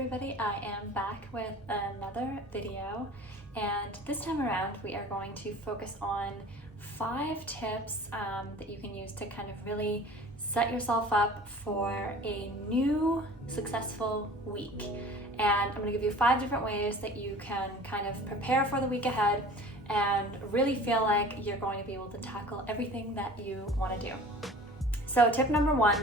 everybody, I am back with another video, and this time around we are going to focus on 5 tips that you can use to kind of really set yourself up for a new successful week. And I'm going to give you 5 different ways that you can kind of prepare for the week ahead and really feel like you're going to be able to tackle everything that you want to do. So tip number 1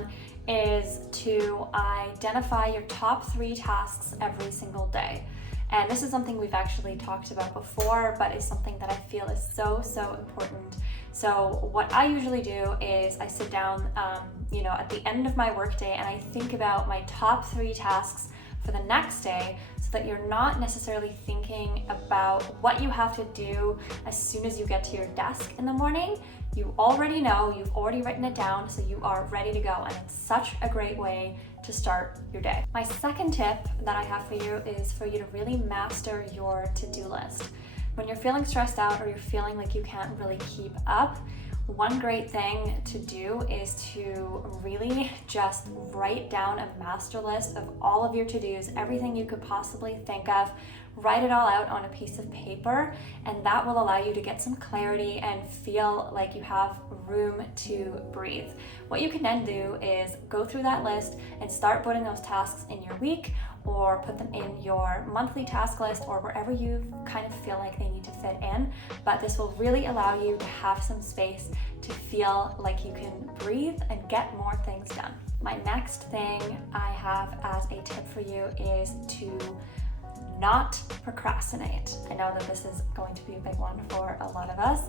is to identify your top 3 tasks every single day. And this is something we've actually talked about before, but it's something that I feel is so important. So what I usually do is I sit down, at the end of my workday, and I think about my top 3 tasks for the next day, so that you're not necessarily thinking about what you have to do as soon as you get to your desk in the morning. You already know, you've already written it down, so you are ready to go, and it's such a great way to start your day. My second tip that I have for you is for you to really master your to-do list. When you're feeling stressed out or you're feeling like you can't really keep up, one great thing to do is to really just write down a master list of all of your to-dos, everything you could possibly think of. Write it all out on a piece of paper, and that will allow you to get some clarity and feel like you have room to breathe. What you can then do is go through that list and start putting those tasks in your week, or put them in your monthly task list, or wherever you kind of feel like they need to fit in. But this will really allow you to have some space to feel like you can breathe and get more things done. My next thing I have as a tip for you is to not procrastinate. I know that this is going to be a big one for a lot of us,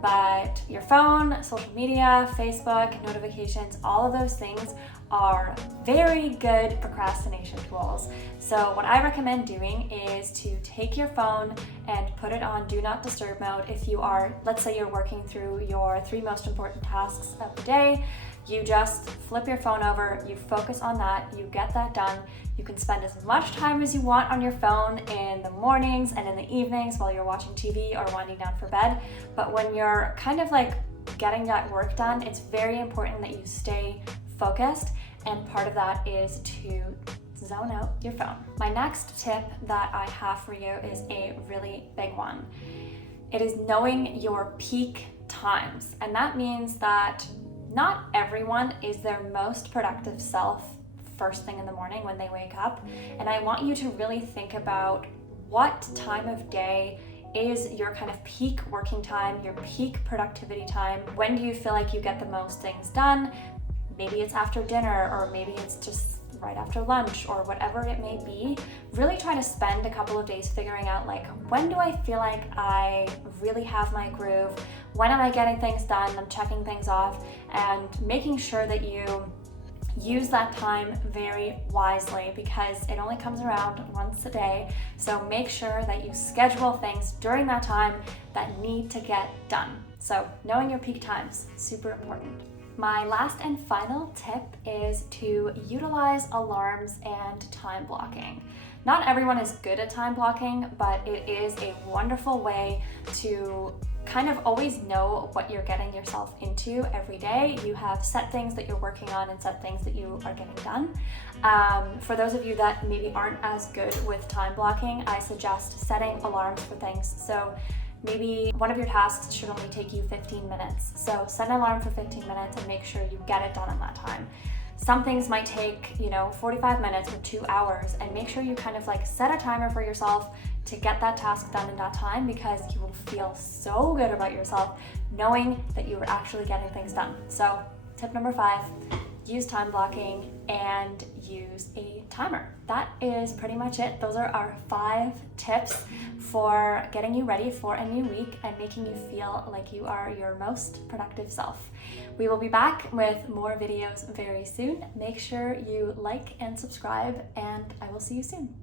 but your phone, social media, Facebook, notifications, all of those things are very good procrastination tools. So what I recommend doing is to take your phone and put it on do not disturb mode. If you are, let's say you're working through your 3 most important tasks of the day, you just flip your phone over, you focus on that, you get that done. You can spend as much time as you want on your phone in the mornings and in the evenings while you're watching TV or winding down for bed. But when you're kind of like getting that work done, it's very important that you stay focused, and part of that is to zone out your phone. My next tip that I have for you is a really big one. It is knowing your peak times, and that means that not everyone is their most productive self first thing in the morning when they wake up. And I want you to really think about what time of day is your kind of peak working time, your peak productivity time. When do you feel like you get the most things done? Maybe it's after dinner, or maybe it's just right after lunch, or whatever it may be. Really try to spend a couple of days figuring out, like, when do I feel like I really have my groove? When am I getting things done? I'm checking things off, and making sure that you use that time very wisely, because it only comes around once a day. So make sure that you schedule things during that time that need to get done. So knowing your peak times, super important. My last and final tip is to utilize alarms and time blocking. Not everyone is good at time blocking, but it is a wonderful way to kind of always know what you're getting yourself into every day. You have set things that you're working on and set things that you are getting done. For those of you that maybe aren't as good with time blocking, I suggest setting alarms for things. So maybe one of your tasks should only take you 15 minutes. So set an alarm for 15 minutes and make sure you get it done in that time. Some things might take, 45 minutes or 2 hours, and make sure you kind of like set a timer for yourself to get that task done in that time, because you will feel so good about yourself knowing that you were actually getting things done. So tip number 5, use time blocking and use a timer. That is pretty much it. Those are our 5 tips for getting you ready for a new week and making you feel like you are your most productive self. We will be back with more videos very soon. Make sure you like and subscribe, and I will see you soon.